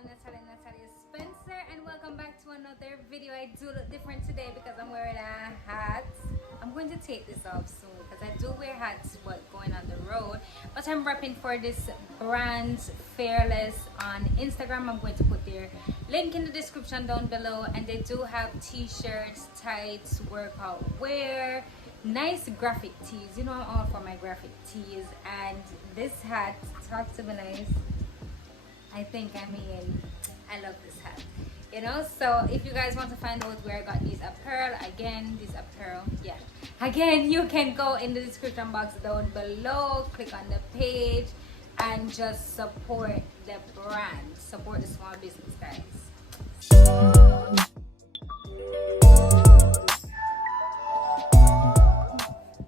Natalya Spencer, and welcome back to another video. I do look different today because I'm wearing a hat. I'm going to take this off soon because I do wear hats but going on the road. But I'm repping for this brand Fearless on Instagram. I'm going to put their link in the description down below, and they do have t-shirts, tights, workout wear, nice graphic tees. You know I'm all for my graphic tees, and this hat, talk to me nice. I love this hat, you know. So if you guys want to find out where I got these apparel, again, you can go in the description box down below, click on the page, and just support the brand, support the small business, guys.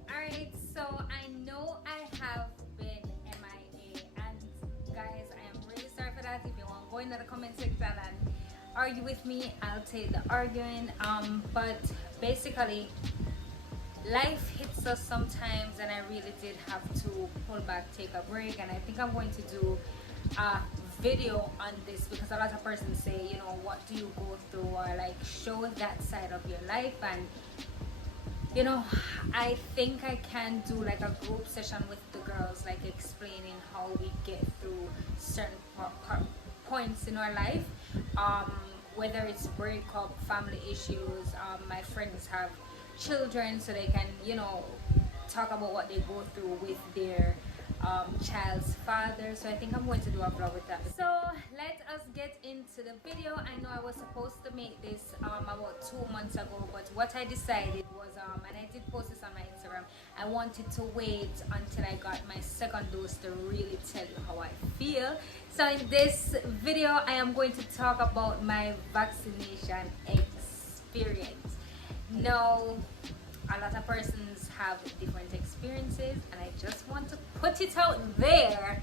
Alright, so I know I have been MIA, and guys, I am really sorry for that. If you want to go into the comment section and argue with me, I'll take the arguing. But basically, life hits us sometimes, and I really did have to pull back, take a break, and I think I'm going to do a video on this because a lot of persons say, you know, what do you go through, or like show that side of your life. And you know, I think I can do like a group session with the girls, like explaining how we get through certain points in our life, whether it's breakup, family issues. My friends have children, so they can, you know, talk about what they go through with their child's father. So I think I'm going to do a vlog with that. So let us get into the video. I know I was supposed to make this about 2 months ago, but what I decided was, and I did post this on my Instagram, I wanted to wait until I got my second dose to really tell you how I feel. So in this video, I am going to talk about my vaccination experience. Now, a lot of persons have different experiences, and I just want to put it out there.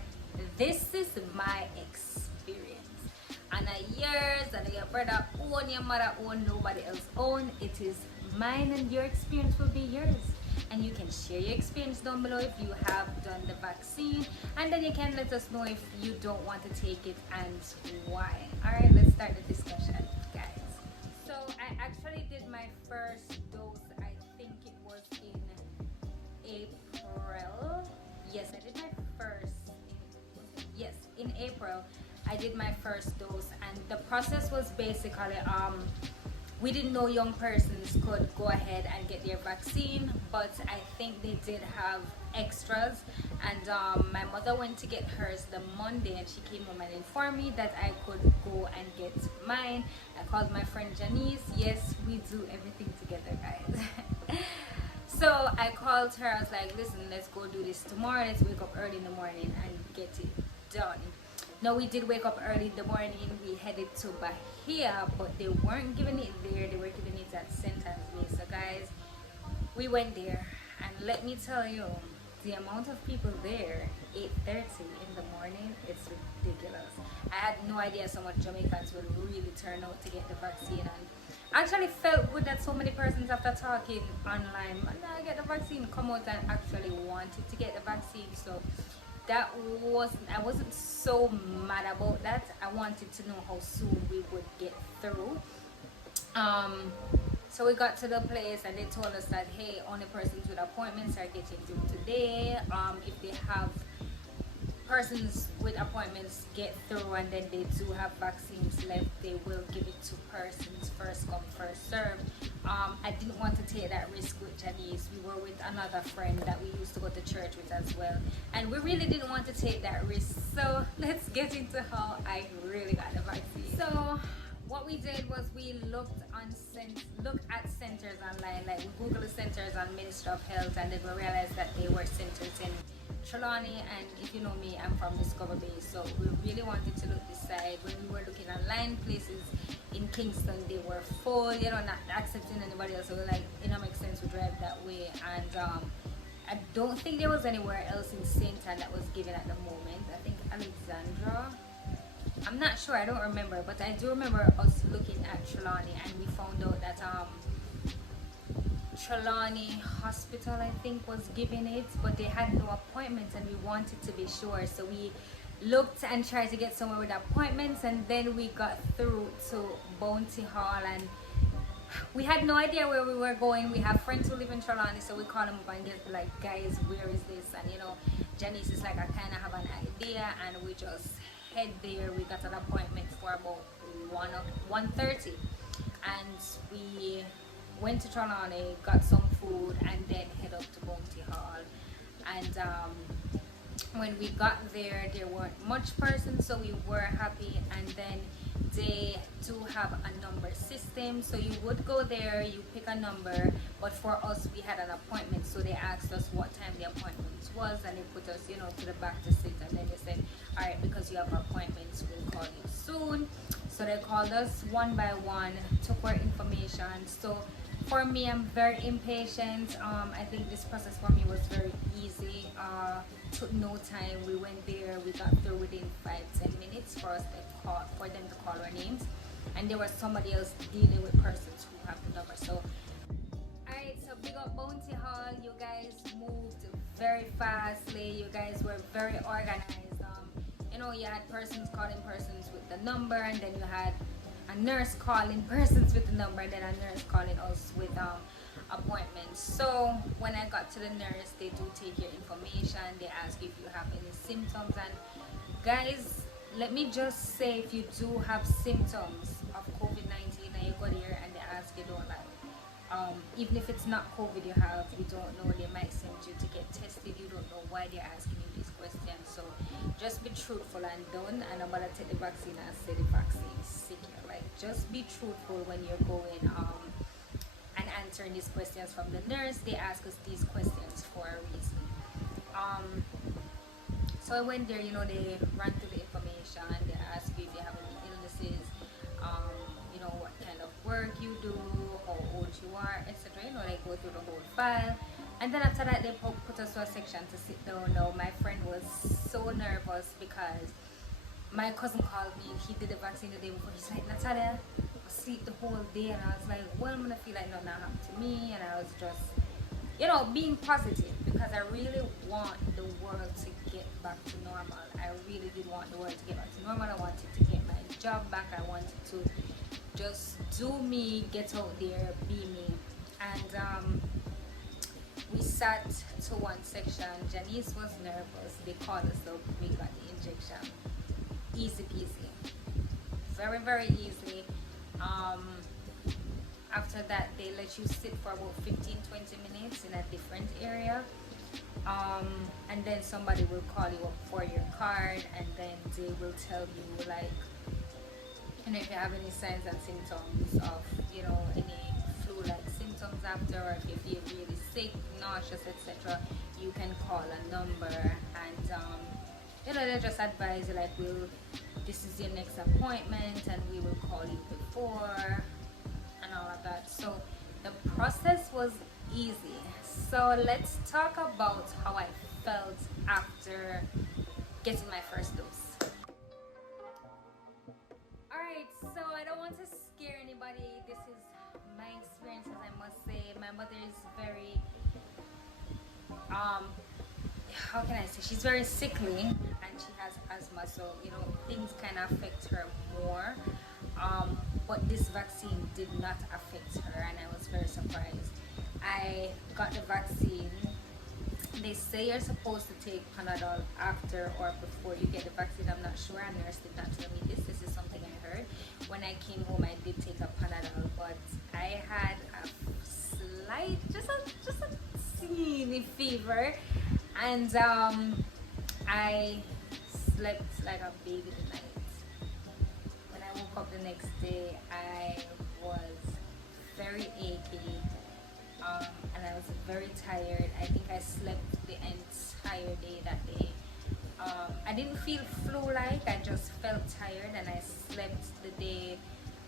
This is my experience. And yours, and your brother own, your mother own, nobody else own. It is mine, and your experience will be yours. And you can share your experience down below if you have done the vaccine, and then you can let us know if you don't want to take it and why. Alright, let's start the discussion, guys. So I actually did my first dose, I think it was in April. Yes, I did my first in April. I did my first dose, and the process was basically we didn't know young persons could go ahead and get their vaccine, but I think they did have extras. And my mother went to get hers the Monday, and she came home and informed me that I could go and get mine. I called my friend Janice. Yes, we do everything together, guys. So I called her. I was like, listen, let's go do this tomorrow. Let's wake up early in the morning and get it done. Now, we did wake up early in the morning. We headed to Bahia, but they weren't giving it there. They were giving it at St. Anne's. So guys, we went there, and let me tell you, the amount of people there, 8:30 in the morning, it's ridiculous. I had no idea so much Jamaicans would really turn out to get the vaccine, and actually felt good that so many persons, after talking online, I get the vaccine, come out and actually wanted to get the vaccine. So that I wasn't so mad about that. I wanted to know how soon we would get through. So we got to the place, and they told us that, hey, only persons with appointments are getting through today. If they have persons with appointments get through, and then they do have vaccines left, they will give it to persons first come first serve. I didn't want to take that risk with Janice. We were with another friend that we used to go to church with as well, and we really didn't want to take that risk. So let's get into how I really got the vaccine. So what we did was we looked at centers online, like we Googled the centers on Ministry of Health, and then we realized that they were centers in Trelawney. And if you know me, I'm from Discover Bay, so we really wanted to look this side. When we were looking online, places in Kingston, they were full, you know, not accepting anybody else. So we're like, it don't make sense to drive that way. And I don't think there was anywhere else in St. Anne that was given at the moment. I think Alexandra, I'm not sure, I don't remember, but I do remember us looking at Trelawney, and we found out that Trelawney Hospital, I think, was giving it, but they had no appointments, and we wanted to be sure. So we looked and tried to get somewhere with appointments, and then we got through to Bounty Hall, and we had no idea where we were going. We have friends who live in Trelawney, so we call them up and get like, guys, where is this? And Janice is like, I kind of have an idea, and we just head there. We got an appointment for about 1:30, and we went to Trelawney, got some food, and then head up to Bounty Hall. And when we got there, there weren't much persons, so we were happy. And then they do have a number system, so you would go there, you pick a number, but for us we had an appointment, so they asked us what time the appointment was, and they put us to the back to sit, and then they said, all right, because you have appointments, we'll call you soon. So they called us one by one, took our information. So for me, I'm very impatient. I think this process for me was very easy. Took no time. We went there, we got through within 5-10 minutes for them to call our names, and there was somebody else dealing with persons who have the number. So alright, so big up Bounty Hall. You guys moved very fastly. You guys were very organized. You had persons calling persons with the number, and then you had a nurse calling persons with the number, and then a nurse calling us with appointments. So when I got to the nurse, they do take your information. They ask if you have any symptoms, and guys, let me just say, if you do have symptoms of COVID-19 and you go there and they ask you, don't lie. Even if it's not COVID you don't know, they might send you to get tested. You don't know why they're asking you these questions. So just be truthful and done. And I'm gonna take the vaccine and say the vaccine is secure. Like, just be truthful when you're going and answering these questions from the nurse. They ask us these questions for a reason. So I went there, they ran through the information. They ask you if you have any illnesses, what kind of work you do, how old you are, etc. They go through the whole file. And then after that, they put us to a section to sit down. Now, my friend was so nervous because my cousin called me. He did the vaccine the day before. He's like, Natalya, I sleep the whole day. And I was like, well, I'm going to feel like nothing happened to me. And I was just, being positive, because I really want the world to get back to normal. I really did want the world to get back to normal. I wanted to get my job back. I wanted to just do me, get out there, be me. And we sat to one section. Janice was nervous. They called us up. We got the injection. Easy peasy. Very, very easy. After that, they let you sit for about 15-20 minutes in a different area. And then somebody will call you up for your card, and then they will tell you, like, if you have any signs and symptoms of, any flu-like symptoms after, or if you feel really sick, nauseous, etc., you can call a number, and they just advise you, like, this is your next appointment, and we will call you before, and all of that. So the process was easy. So let's talk about how I felt after getting my first dose. Alright, so I don't want to scare anybody. This is my experiences, I must say. My mother is very, how can I say, she's very sickly, and she has asthma, so things kind of affect her more. But this vaccine did not affect her, and I was very surprised. I got the vaccine. They say you're supposed to take Panadol after or before you get the vaccine. I'm not sure. A nurse did not tell me this. This is something I heard. When I came home, I did take a Panadol, but I had a slight, just a teeny fever, and I slept like a baby the night. When I woke up the next day, I was very achy. And I was very tired. I think I slept the entire day that day. I didn't feel flu-like, I just felt tired, and I slept the day,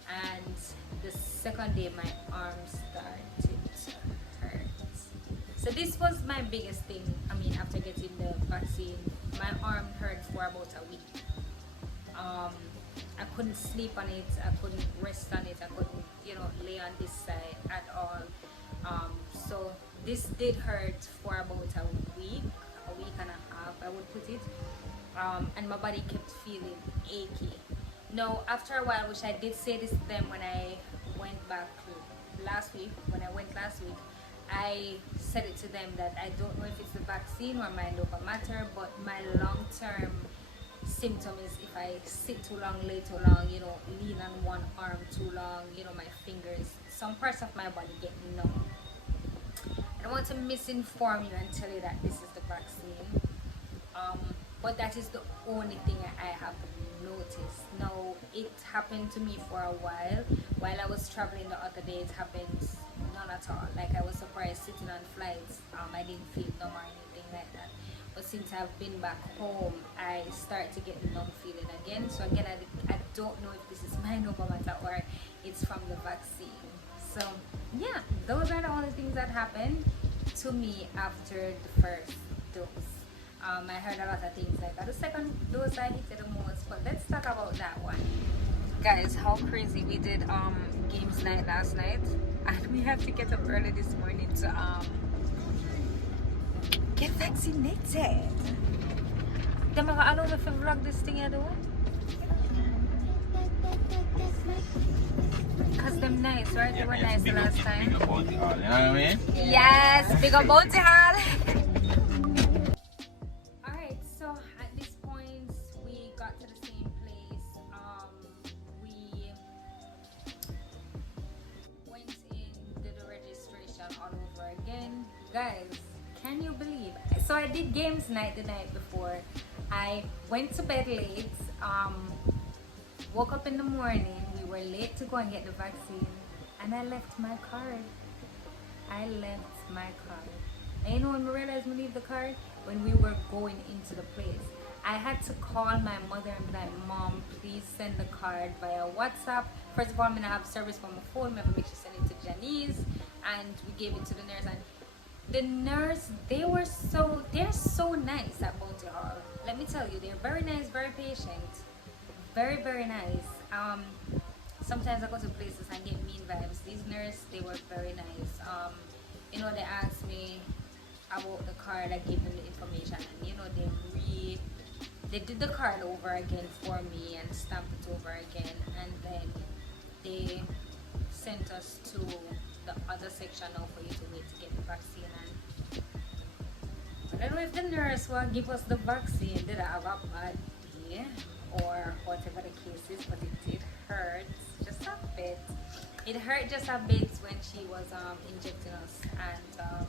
and the second day my arms started to hurt. So this was my biggest thing. After getting the vaccine, my arm hurt for about a week. I couldn't sleep on it, I couldn't rest on it, I couldn't lay on this side at all. So this did hurt for about a week and a half, I would put it. and my body kept feeling achy. Now, after a while, which I did say this to them when I went back last week, I said it to them that I don't know if it's the vaccine or my local matter, but my long-term symptom is if I sit too long, lay too long, lean on one arm too long, my fingers, some parts of my body get numb. I don't want to misinform you and tell you that this is the vaccine, but that is the only thing I have noticed. Now, it happened to me for a while I was traveling the other day. It happened none at all. Like, I was surprised sitting on flights, I didn't feel numb or anything like that. But since I've been back home, I start to get the numb feeling again. So again, I don't know if this is my matter or it's from the vaccine. So yeah, those are the only things that happened to me after the first dose. I heard a lot of things like the second dose I hated the most, but let's talk about that one. Guys, how crazy, we did games night last night, and we had to get up early this morning to get vaccinated. Them are allow me to vlog this thing, though. Cause them nice, right? They were nice the last time. Big up Bounty Hall, you know what I mean? Yes, big up Bounty Hall. Alright, so at this point we got to the same place. We went in, did the registration all over again. Guys, can you believe? So I did games night the night before. I went to bed late, woke up in the morning. We were late to go and get the vaccine, and I left my card. And you know when we realized we leave the card? When we were going into the place. I had to call my mother and be like, Mom, please send the card via WhatsApp. First of all, I'm gonna have service from my phone. I'm gonna make sure send it to Janice, and we gave it to the nurse. And the nurse, they're so nice at Bounty Hall. Let me tell you, they're very nice, very patient, very, very nice. Sometimes I go to places and get mean vibes. These nurses, they were very nice. They asked me about the card. I gave them the information, and they did the card over again for me and stamped it over again, and then they sent us to the other section now for you to wait to get the vaccine. And I don't know if the nurse will give us the vaccine. Did I have a bad day or whatever the case is, but it did hurt just a bit. It hurt just a bit when she was injecting us, and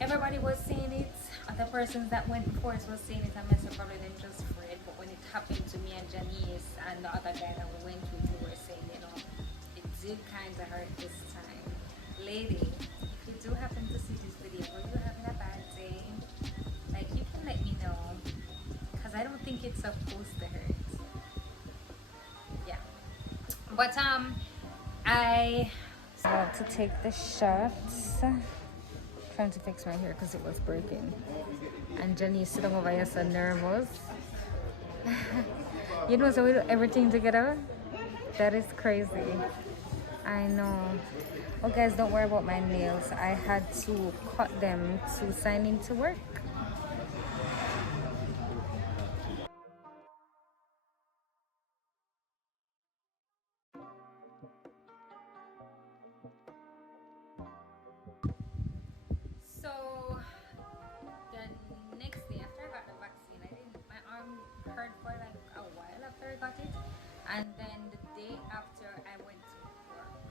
everybody was saying it. Other persons that went before us was saying it, and myself probably them just afraid. But when it happened to me and Janice and the other guy that we went with, we were saying, it did kind of hurt this time. Lady, if you do happen to see this video or you're having a bad day, like, you can let me know, because I don't think it's supposed to hurt. Yeah. But I want to take the shots. Trying to fix my hair because it was breaking, and Jenny is sitting over here so nervous. So we do everything together. That is crazy. I know. Oh guys, don't worry about my nails. I had to cut them to sign into work. So the next day after I got the vaccine, my arm hurt for like a while after I got it, and then the day after I went to work.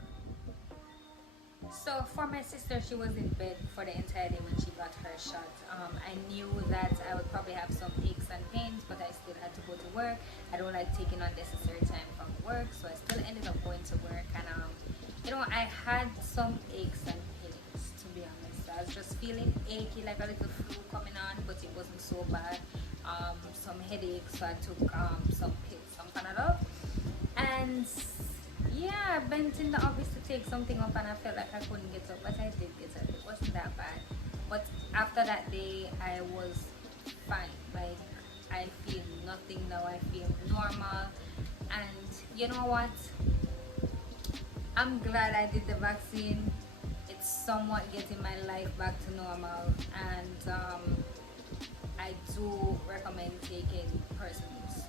So for my sister, she was in bed for the entire day when she got her shot. I knew that I would probably have some aches and pains, but I still had to go to work. I don't like taking unnecessary time from work, so I still ended up going to work, and I had some aches and pains, to be honest. I was just feeling achy, like a little flu coming on, but it wasn't so bad. Some headaches, so I took some pills, some Panadol, and yeah, I went in the office to take something up, and I felt like I couldn't get up, but I did get up. It wasn't that bad. But after that day, I was fine. Like, I feel nothing now. I feel normal, and you know what? I'm glad I did the vaccine. It's somewhat getting my life back to normal, and I I do recommend taking persons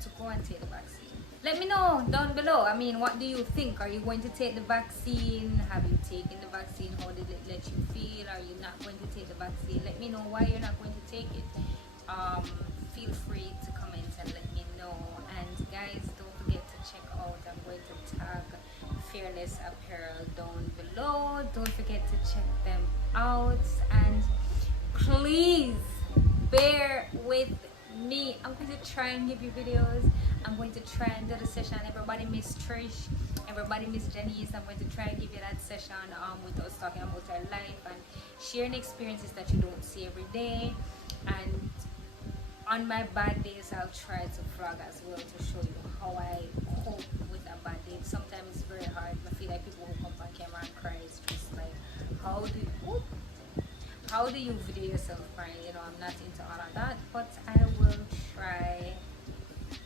to go and take the vaccine. Let me know down below. I mean, what do you think? Are you going to take the vaccine? Have you taken the vaccine? How did it let you feel? Are you not going to take the vaccine? Let me know why you're not going to take it. Feel free to comment and let me know. And guys, don't forget to check out. I'm going to tag Fearless Apparel down below. Don't forget to check them out. And please bear with me. I'm going to try and give you videos. I'm going to try and do the session. Everybody miss Trish, everybody miss Janice. I'm going to try and give you that session with us talking about our life and sharing experiences that you don't see every day. And on my bad days, I'll try to vlog as well to show you how I cope with a bad day. Sometimes it's very hard. I feel like people who come on camera and cry. It's just like, how do you video yourself crying? You know, I'm not into all of that, but I will try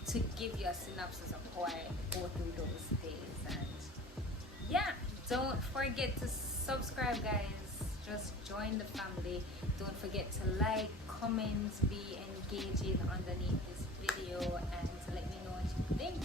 to give you a synopsis of how I go through those days. And yeah, don't forget to subscribe, guys. Just join the family. Don't forget to like, comment, be engaging underneath this video, and to let me know what you think.